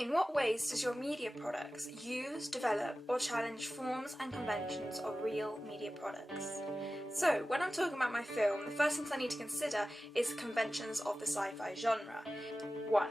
In what ways does your media products use, develop, or challenge forms and conventions of real media products? So, when I'm talking about my film, the first things I need to consider is the conventions of the sci-fi genre. 1.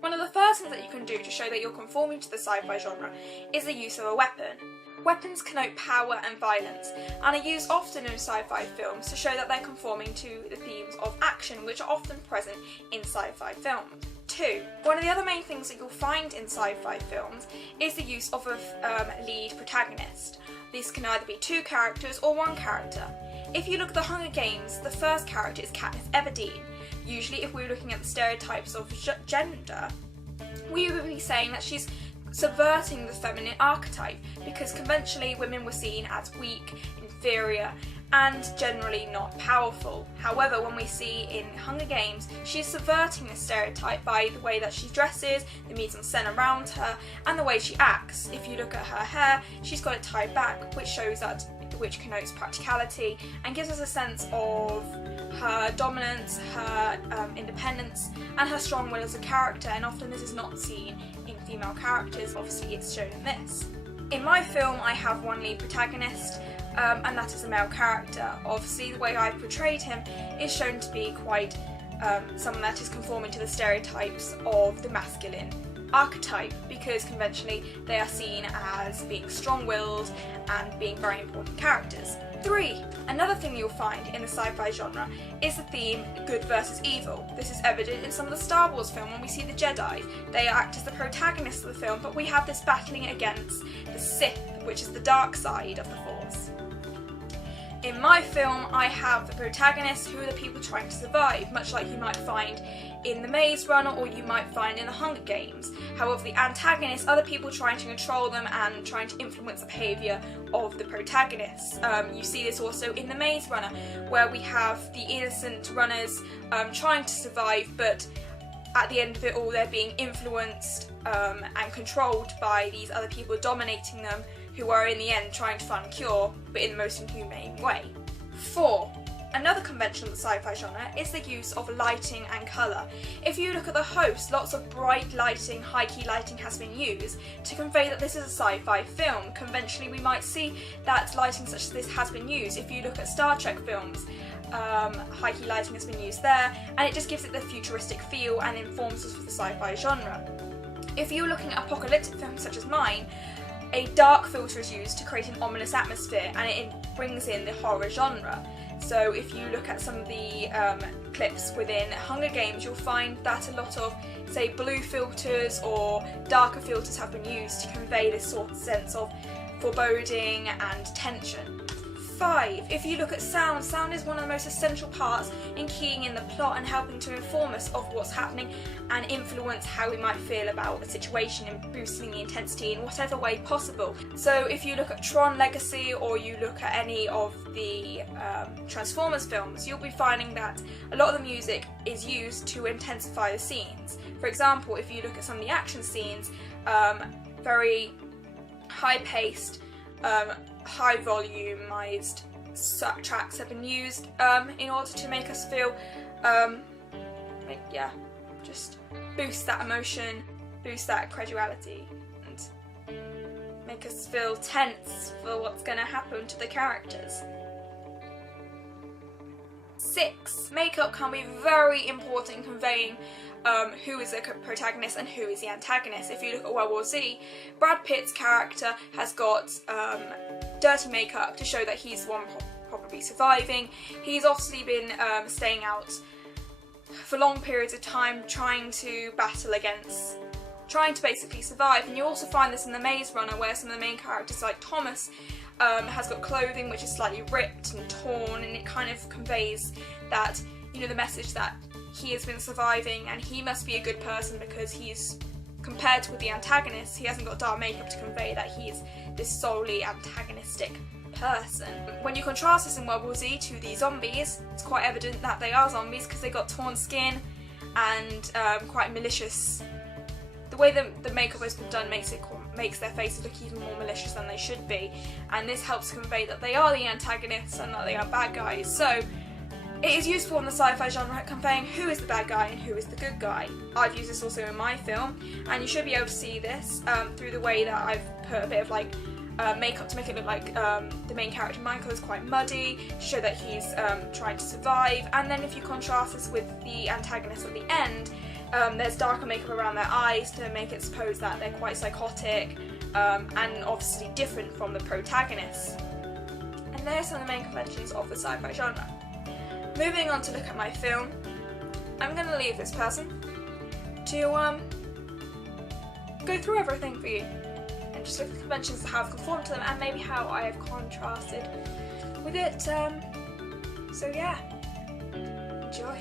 One of the first things that you can do to show that you're conforming to the sci-fi genre is the use of a weapon. Weapons connote power and violence, and are used often in sci-fi films to show that they're conforming to the themes of action, which are often present in sci-fi films. 2. One of the other main things that you'll find in sci-fi films is the use of a lead protagonist. This can either be two characters or one character. If you look at the Hunger Games, the first character is Katniss Everdeen. Usually, if we're looking at the stereotypes of gender, we would be saying that she's subverting the feminine archetype, because conventionally women were seen as weak, inferior, and generally not powerful. However, when we see in Hunger Games, she's subverting this stereotype by the way that she dresses, the mise-en-scène around her, and the way she acts. If you look at her hair, she's got it tied back, which connotes practicality and gives us a sense of her dominance, her independence, and her strong will as a character, and often this is not seen in female characters. Obviously it's shown in this. In my film I have one lead protagonist, and that is a male character. Obviously the way I've portrayed him is shown to be quite someone that is conforming to the stereotypes of the masculine archetype, because conventionally they are seen as being strong-willed and being very important characters. 3. Another thing you'll find in the sci-fi genre is the theme good versus evil. This is evident in some of the Star Wars film when we see the Jedi. They act as the protagonists of the film, but we have this battling against the Sith, which is the dark side of the Force. In my film, I have the protagonists who are the people trying to survive, much like you might find in The Maze Runner or you might find in The Hunger Games. However, the antagonists are the people trying to control them and trying to influence the behaviour of the protagonists. You see this also in The Maze Runner, where we have the innocent runners trying to survive, but at the end of it all they're being influenced and controlled by these other people dominating them, who are in the end trying to find a cure, but in the most inhumane way. 4. Another convention of the sci-fi genre is the use of lighting and colour. If you look at The Host, lots of bright lighting, high-key lighting has been used to convey that this is a sci-fi film. Conventionally we might see that lighting such as this has been used. If you look at Star Trek films, high-key lighting has been used there, and it just gives it the futuristic feel and informs us of the sci-fi genre. If you're looking at apocalyptic films such as mine, a dark filter is used to create an ominous atmosphere, and it brings in the horror genre. So if you look at some of the clips within Hunger Games, you'll find that a lot of, say, blue filters or darker filters have been used to convey this sort of sense of foreboding and tension. 5. If you look at sound, sound is one of the most essential parts in keying in the plot and helping to inform us of what's happening and influence how we might feel about a situation and boosting the intensity in whatever way possible. So if you look at Tron Legacy or you look at any of the Transformers films, you'll be finding that a lot of the music is used to intensify the scenes. For example, if you look at some of the action scenes, very high-paced, high volumized tracks have been used in order to make us feel, just boost that emotion, boost that incredulity, and make us feel tense for what's going to happen to the characters. 6. Makeup can be very important in conveying who is the protagonist and who is the antagonist. If you look at World War Z, Brad Pitt's character has got dirty makeup to show that he's the one probably surviving. He's obviously been staying out for long periods of time trying to battle against, trying to basically survive. And you also find this in The Maze Runner, where some of the main characters like Thomas has got clothing which is slightly ripped and torn, and it kind of conveys that, you know, the message that he has been surviving and he must be a good person because he's, compared with the antagonist, he hasn't got dark makeup to convey that he's this solely antagonistic person. When you contrast this in World War Z to the zombies, it's quite evident that they are zombies because they got torn skin and quite malicious. The way the makeup has been done makes their faces look even more malicious than they should be, and this helps convey that they are the antagonists and that they are bad guys. So It is useful in the sci-fi genre, conveying who is the bad guy and who is the good guy. I've used this also in my film, and you should be able to see this through the way that I've put a bit of like makeup to make it look like the main character Michael is quite muddy, to show that he's trying to survive, and then if you contrast this with the antagonist at the end, there's darker makeup around their eyes to make it suppose that they're quite psychotic and obviously different from the protagonist. And there's some of the main conventions of the sci-fi genre. Moving on to look at my film, I'm going to leave this person to go through everything for you and just look at the conventions that have conformed to them and maybe how I have contrasted with it. So yeah, enjoy.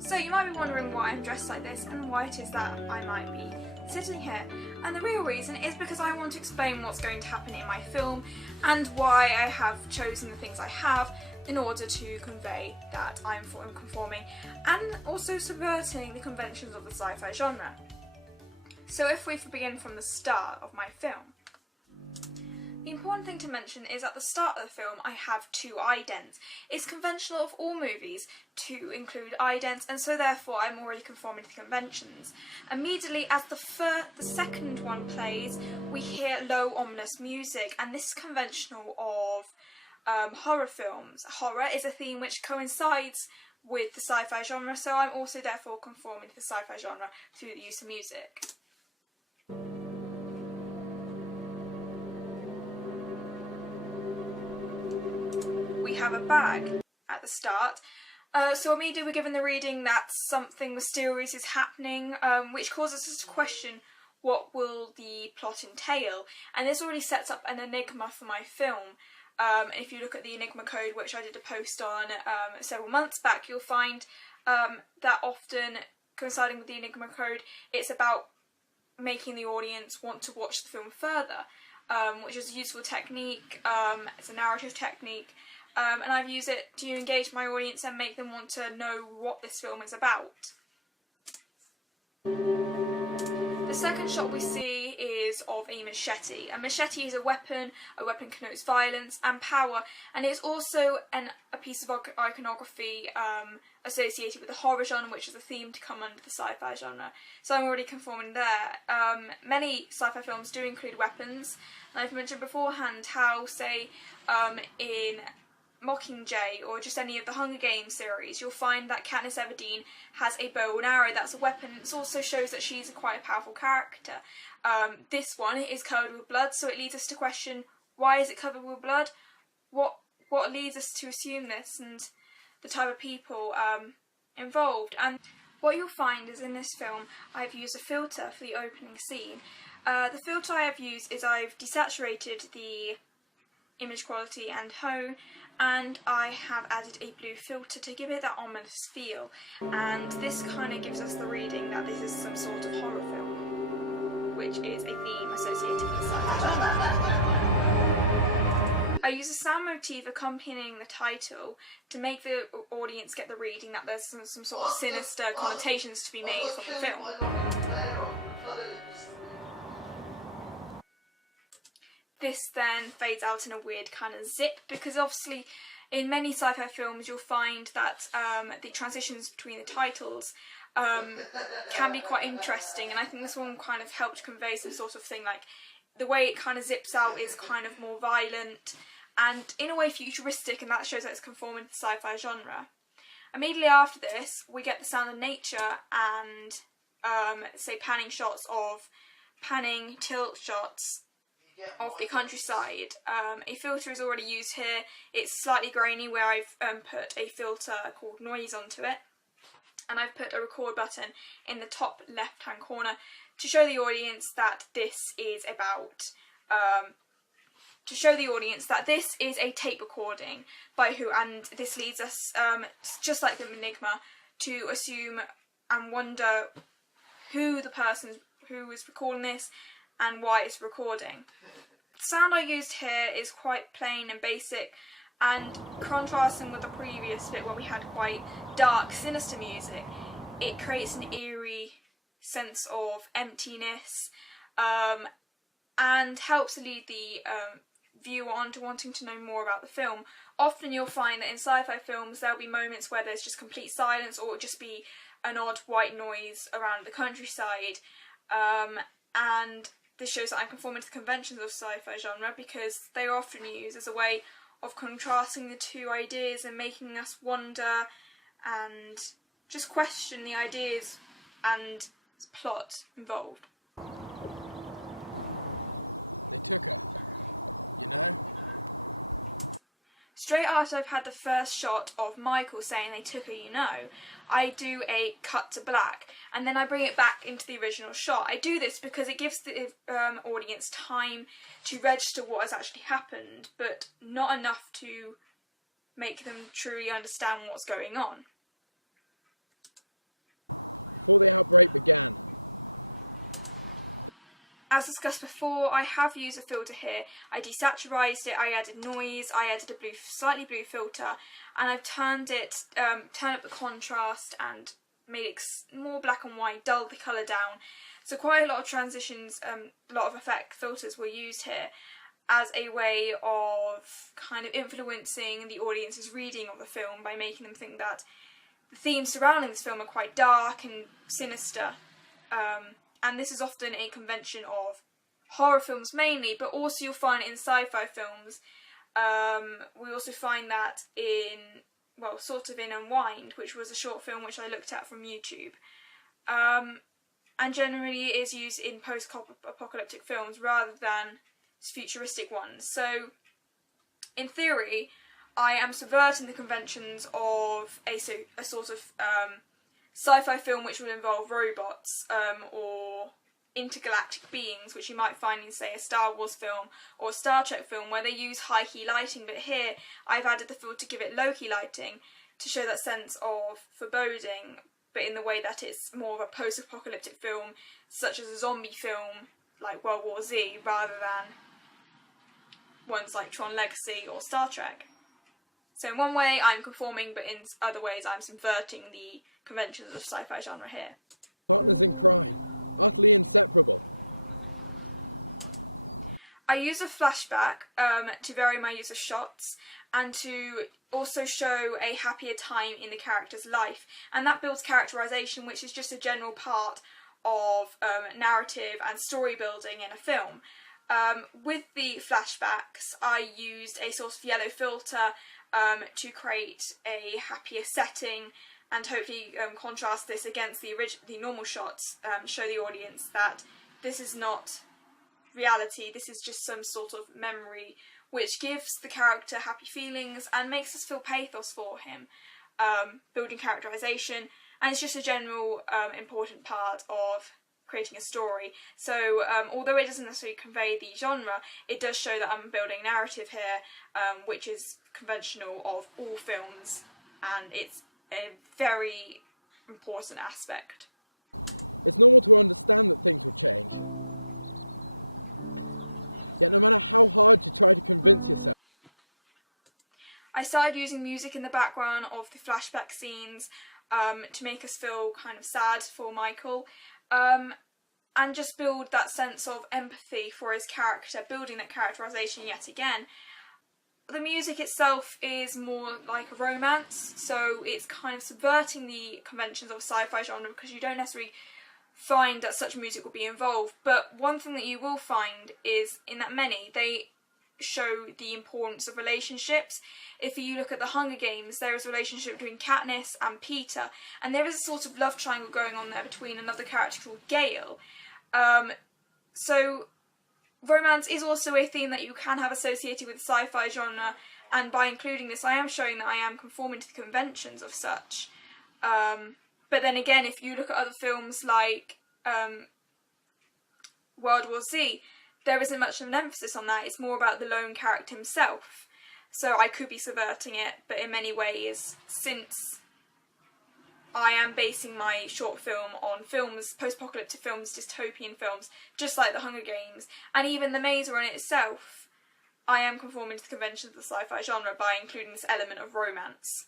So you might be wondering why I'm dressed like this and why it is that I might be sitting here, and the real reason is because I want to explain what's going to happen in my film and why I have chosen the things I have in order to convey that I'm conforming and also subverting the conventions of the sci-fi genre. So if we begin from the start of my film, the important thing to mention is at the start of the film I have two idents. It's conventional of all movies to include idents, and so therefore I'm already conforming to the conventions. Immediately as the second one plays, we hear low ominous music, and this is conventional of horror films. Horror is a theme which coincides with the sci-fi genre, so I'm also therefore conforming to the sci-fi genre through the use of music. We have a bag at the start, so immediately we're given the reading that something mysterious is happening, which causes us to question what will the plot entail, and this already sets up an enigma for my film. If you look at the Enigma code, which I did a post on several months back, you'll find that often coinciding with the Enigma code, it's about making the audience want to watch the film further, which is a useful technique. It's a narrative technique. And I've used it to engage my audience and make them want to know what this film is about. The second shot we see is of a machete. A machete is a weapon connotes violence and power, and it's also a piece of iconography associated with the horror genre, which is a theme to come under the sci-fi genre. So I'm already conforming there. Many sci-fi films do include weapons, and I've mentioned beforehand how, say, in Mockingjay or just any of the Hunger Games series, you'll find that Katniss Everdeen has a bow and arrow. That's a weapon. It also shows that she's quite a powerful character. This one is covered with blood, so it leads us to question, why is it covered with blood? What leads us to assume this, and the type of people involved? And what you'll find is in this film I've used a filter for the opening scene. The filter I have used is I've desaturated the image quality and tone, and I have added a blue filter to give it that ominous feel, and this kind of gives us the reading that this is some sort of horror film, which is a theme associated with sci-fi genre. I use a sound motif accompanying the title to make the audience get the reading that there's some sort of sinister connotations to be made from the film. This then fades out in a weird kind of zip, because obviously in many sci-fi films you'll find that the transitions between the titles can be quite interesting, and I think this one kind of helped convey some sort of thing, like the way it kind of zips out is kind of more violent and in a way futuristic, and that shows that it's conforming to the sci-fi genre. Immediately after this we get the sound of nature and say panning tilt shots of the countryside. A filter is already used here. It's slightly grainy, where I've put a filter called noise onto it, and I've put a record button in the top left hand corner to show the audience that this is a tape recording by who, and this leads us, just like the Enigma, to assume and wonder who the person who is recording this and why it's recording. The sound I used here is quite plain and basic, and contrasting with the previous bit where we had quite dark, sinister music, it creates an eerie sense of emptiness and helps to lead the viewer on to wanting to know more about the film. Often you'll find that in sci-fi films there'll be moments where there's just complete silence, or it'll just be an odd white noise around the countryside, and this shows that I'm conforming to the conventions of sci-fi genre, because they are often used as a way of contrasting the two ideas and making us wonder and just question the ideas and plot involved. Straight after I've had the first shot of Michael saying they took her, I do a cut to black, and then I bring it back into the original shot. I do this because it gives the audience time to register what has actually happened, but not enough to make them truly understand what's going on. As discussed before, I have used a filter here. I desaturized it, I added noise, I added a slightly blue filter, and I've turned up the contrast and made it more black and white, dulled the colour down. So quite a lot of transitions, a lot of effect filters were used here as a way of kind of influencing the audience's reading of the film by making them think that the themes surrounding this film are quite dark and sinister. And this is often a convention of horror films mainly, but also you'll find it in sci-fi films. We also find that in, well, sort of in Unwind, which was a short film which I looked at from YouTube. And generally it is used in post-apocalyptic films rather than futuristic ones. So, in theory, I am subverting the conventions of a sort of sci-fi film which will involve robots or intergalactic beings, which you might find in, say, a Star Wars film or a Star Trek film where they use high key lighting, but here I've added the filter to give it low key lighting to show that sense of foreboding, but in the way that it's more of a post-apocalyptic film, such as a zombie film like World War Z, rather than ones like Tron Legacy or Star Trek. So in one way I'm conforming, but in other ways I'm subverting the conventions of sci-fi genre here. I use a flashback to vary my use of shots and to also show a happier time in the character's life, and that builds characterisation, which is just a general part of narrative and story building in a film. With the flashbacks I used a sort of yellow filter to create a happier setting and hopefully contrast this against the normal shots, show the audience that this is not reality, this is just some sort of memory, which gives the character happy feelings and makes us feel pathos for him, building characterisation, and it's just a general important part of creating a story. So although it doesn't necessarily convey the genre, it does show that I'm building narrative here, which is conventional of all films, and it's a very important aspect. I started using music in the background of the flashback scenes to make us feel kind of sad for Michael, and just build that sense of empathy for his character, building that characterisation yet again. The music itself is more like a romance, so it's kind of subverting the conventions of sci-fi genre because you don't necessarily find that such music will be involved. But one thing that you will find is in that they show the importance of relationships. If you look at the Hunger Games, there is a relationship between Katniss and Peter, and there is a sort of love triangle going on there between another character called Gale. So romance is also a theme that you can have associated with the sci-fi genre, and by including this I am showing that I am conforming to the conventions of such. But then again, if you look at other films like World War Z, there isn't much of an emphasis on that. It's more about the lone character himself. So I could be subverting it, but in many ways, since I am basing my short film on films, post-apocalyptic films, dystopian films, just like the Hunger Games, and even the Maze Runner itself, I am conforming to the conventions of the sci-fi genre by including this element of romance.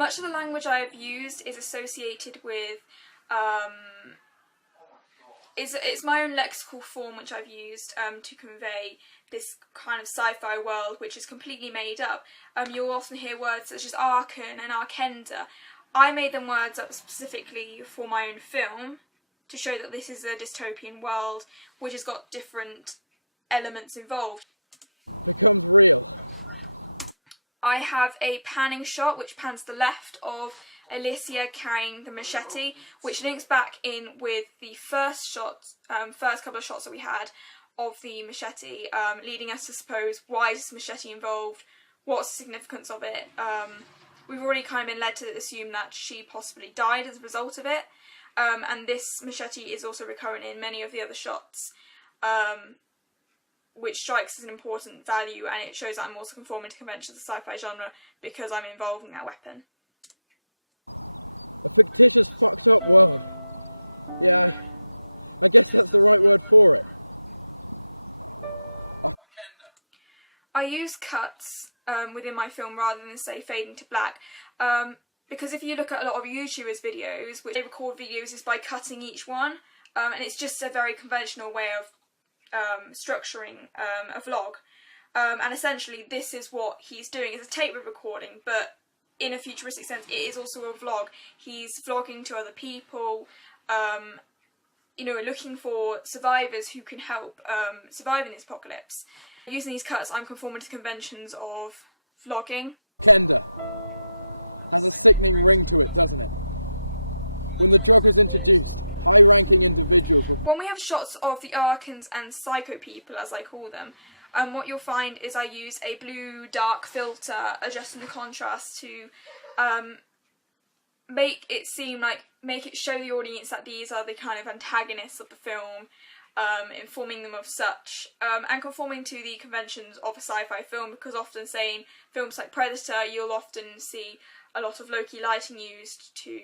Much of the language I have used is associated with, it's my own lexical form which I've used to convey this kind of sci-fi world which is completely made up. You'll often hear words such as Arkan and Arkenda. I made them words up specifically for my own film to show that this is a dystopian world which has got different elements involved. I have a panning shot which pans to the left of Alicia carrying the machete, which links back in with the first couple of shots that we had of the machete, leading us to suppose, why is this machete involved, what's the significance of it. We've already kind of been led to assume that she possibly died as a result of it, and this machete is also recurrent in many of the other shots, which strikes as an important value, and it shows that I'm also conforming to conventions of the sci-fi genre because I'm involving that weapon. I use cuts within my film rather than, say, fading to black, because if you look at a lot of YouTubers' videos, which they record videos is by cutting each one, and it's just a very conventional way of structuring a vlog, and essentially this is what he's doing. It's a tape recording, but in a futuristic sense it is also a vlog. He's vlogging to other people, you know, looking for survivors who can help survive in this apocalypse. Using these cuts, I'm conforming to conventions of vlogging. When we have shots of the Arkans and psycho people, as I call them, what you'll find is I use a blue dark filter adjusting the contrast to make it show the audience that these are the kind of antagonists of the film, informing them of such, and conforming to the conventions of a sci-fi film, because often, say, in films like Predator, you'll often see a lot of low-key lighting used to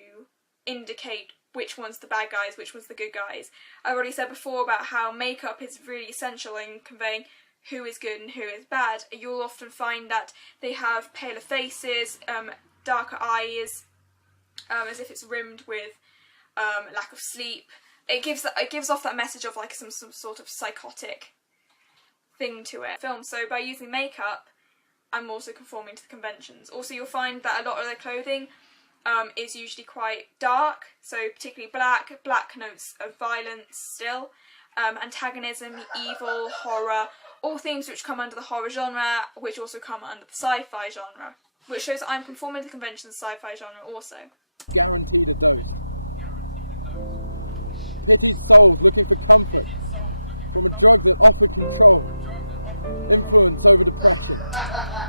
indicate which one's the bad guys, which one's the good guys. I've already said before about how makeup is really essential in conveying who is good and who is bad. You'll often find that they have paler faces, darker eyes, as if it's rimmed with lack of sleep. It gives off that message of like some sort of psychotic thing to it. So by using makeup, I'm also conforming to the conventions. Also, you'll find that a lot of their clothing is usually quite dark, so particularly black. Black connotes of violence still, antagonism, evil, horror, all themes which come under the horror genre, which also come under the sci-fi genre, which shows that I'm conforming to the conventions of the sci-fi genre also.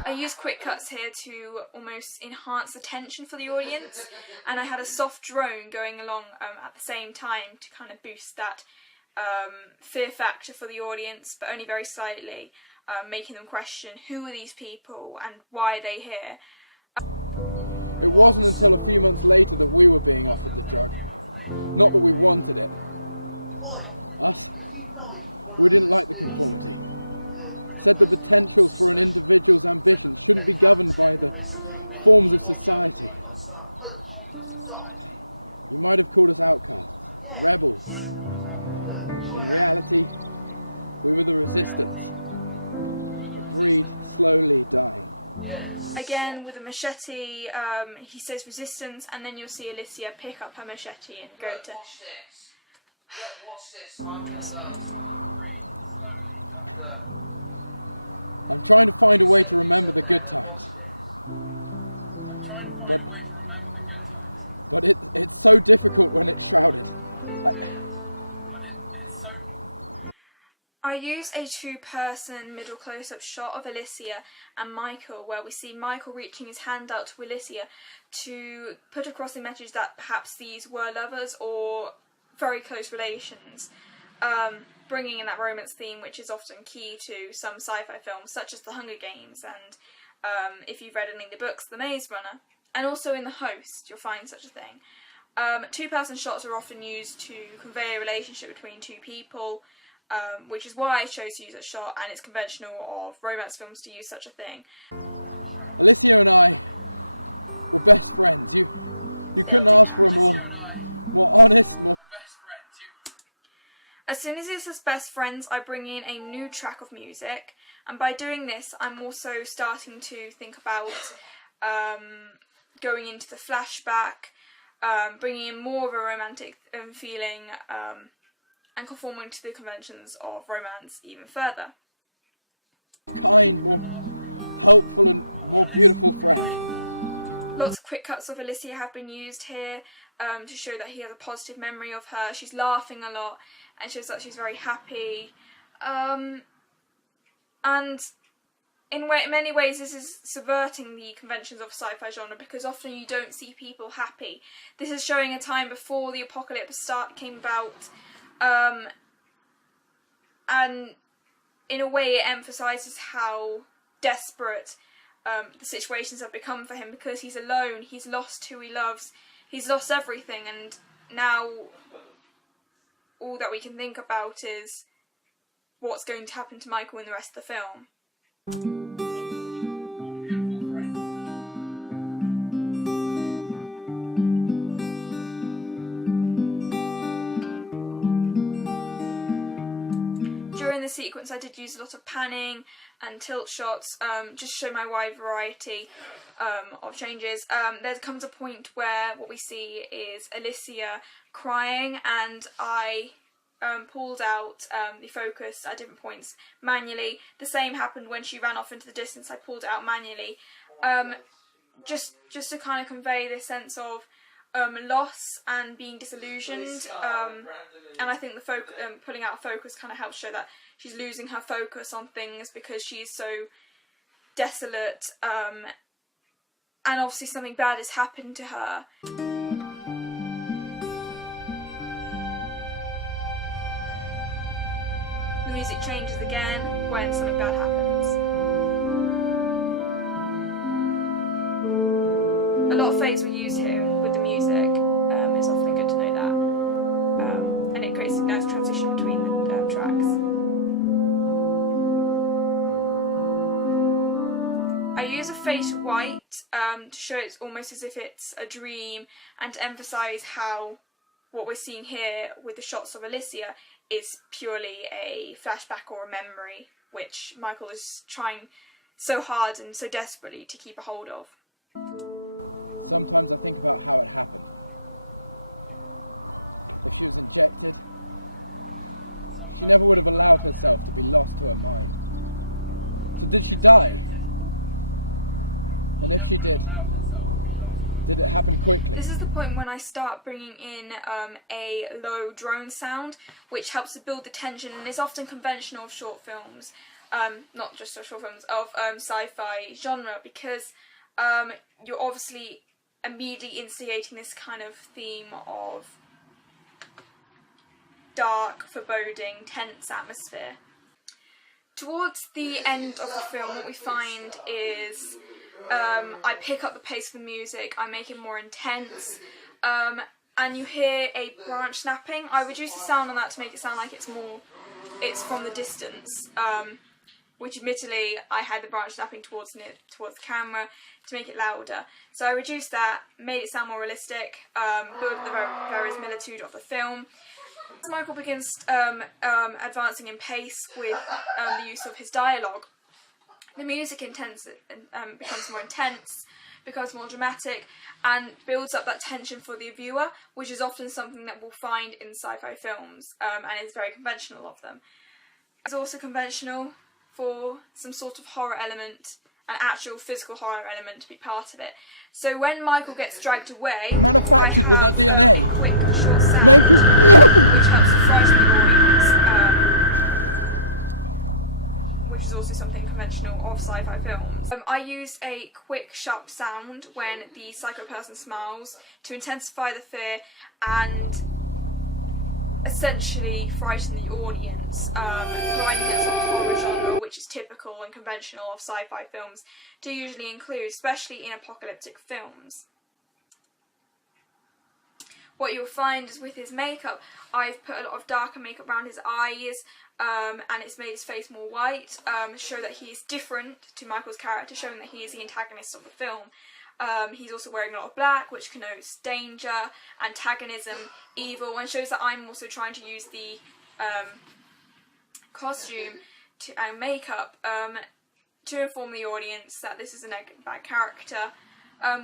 I used quick cuts here to almost enhance the tension for the audience, and I had a soft drone going along at the same time to kind of boost that fear factor for the audience, but only very slightly, making them question who are these people and why are they here. Again, with a machete, he says resistance, and then you'll see Alicia pick up her machete and go to... Watch this. Watch this. I'm going to go. Breathe slowly. Look. You said there, look, watch this. I'm trying to find a way to remember the good times. But it's so... I use a two-person middle close-up shot of Alicia and Michael, where we see Michael reaching his hand out to Alicia to put across the message that perhaps these were lovers or very close relations, bringing in that romance theme which is often key to some sci-fi films such as The Hunger Games and, if you've read any of the books, The Maze Runner, and also in The Host you'll find such a thing. Two-person shots are often used to convey a relationship between two people, which is why I chose to use that shot, and it's conventional of romance films to use such a thing. building narrative. Alicia and I are best friends. As soon as he says best friends, I bring in a new track of music, and by doing this, I'm also starting to think about going into the flashback, bringing in more of a romantic feeling, and conforming to the conventions of romance even further. Lots of quick cuts of Alicia have been used here to show that he has a positive memory of her. She's laughing a lot and shows that she's very happy. And in many ways this is subverting the conventions of sci-fi genre, because often you don't see people happy. This is showing a time before the apocalypse came about, and in a way it emphasises how desperate the situations have become for him, because he's alone, he's lost who he loves, he's lost everything, and now all that we can think about is what's going to happen to Michael in the rest of the film. During the sequence I did use a lot of panning and tilt shots, just to show my wide variety of changes. There comes a point where what we see is Alicia crying, and I pulled out the focus at different points manually. The same happened when she ran off into the distance. I pulled it out manually, just to kind of convey this sense of loss and being disillusioned, and I think the pulling out focus kind of helps show that she's losing her focus on things because she's so desolate, and obviously something bad has happened to her. The music changes again when something bad happens. A lot of fades were used here with the music. It's often good to know that, and it creates a nice transition between the tracks. I use a fade to white to show it's almost as if it's a dream, and to emphasise how what we're seeing here with the shots of Alicia is purely a flashback or a memory, which Michael is trying so hard and so desperately to keep a hold of. Sometimes I think about how it happened. She was rejected. She never would have allowed herself to be lost. This is the point when I start bringing in a low drone sound, which helps to build the tension, and is often conventional of short films, not just of short films, of sci-fi genre, because you're obviously immediately instigating this kind of theme of dark, foreboding, tense atmosphere. Towards the end of the film, what we find is I pick up the pace of the music, I make it more intense, and you hear a branch snapping. I reduce the sound on that to make it sound like it's from the distance, which admittedly I had the branch snapping towards the camera to make it louder. So I reduced that, made it sound more realistic, build up the verisimilitude of the film. As Michael begins advancing in pace with the use of his dialogue, the music becomes more intense, becomes more dramatic, and builds up that tension for the viewer, which is often something that we'll find in sci-fi films, and is very conventional of them. It's also conventional for some sort of horror element, an actual physical horror element, to be part of it. So when Michael gets dragged away, I have a quick, short sound, which helps to frighten the audience, which is also something conventional of sci-fi films. I use a quick, sharp sound when the psycho person smiles to intensify the fear and essentially frighten the audience, providing that sort of horror genre which is typical and conventional of sci-fi films do usually include, especially in apocalyptic films. What you'll find is with his makeup, I've put a lot of darker makeup around his eyes, and it's made his face more white, to show that he's different to Michael's character, showing that he is the antagonist of the film. He's also wearing a lot of black, which connotes danger, antagonism, evil, and shows that I'm also trying to use the costume and makeup to inform the audience that this is a bad character,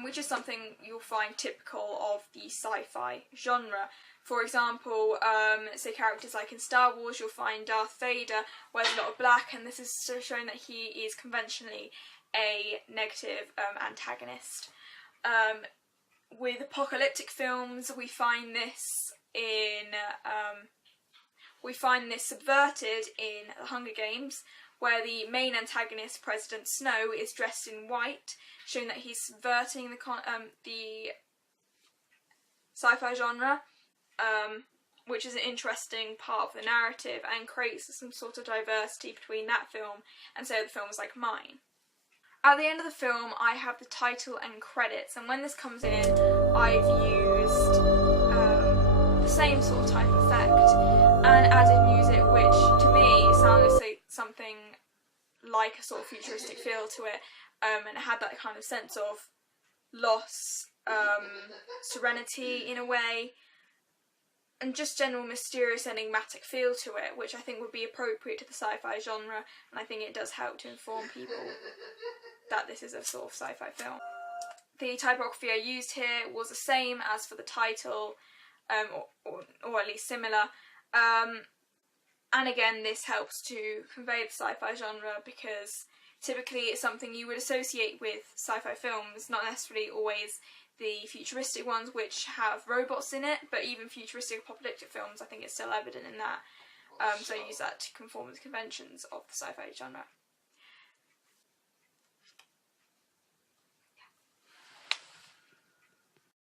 which is something you'll find typical of the sci-fi genre. For example, say characters like in Star Wars, you'll find Darth Vader wears a lot of black, and this is showing that he is conventionally a negative antagonist. With apocalyptic films, we find this subverted in The Hunger Games, where the main antagonist, President Snow, is dressed in white, showing that he's subverting the sci-fi genre, which is an interesting part of the narrative and creates some sort of diversity between that film and, say, the films like mine. At the end of the film, I have the title and credits, and when this comes in, I've used the same sort of type effect and added music which, to me, sounded like something like a sort of futuristic feel to it, and it had that kind of sense of loss, serenity in a way, and just general mysterious enigmatic feel to it, which I think would be appropriate to the sci-fi genre, and I think it does help to inform people that this is a sort of sci-fi film. The typography I used here was the same as for the title, or at least similar, and again this helps to convey the sci-fi genre because typically it's something you would associate with sci-fi films, not necessarily always the futuristic ones which have robots in it, but even futuristic apocalyptic films, I think it's still evident in that. So I use that to conform with the conventions of the sci-fi genre.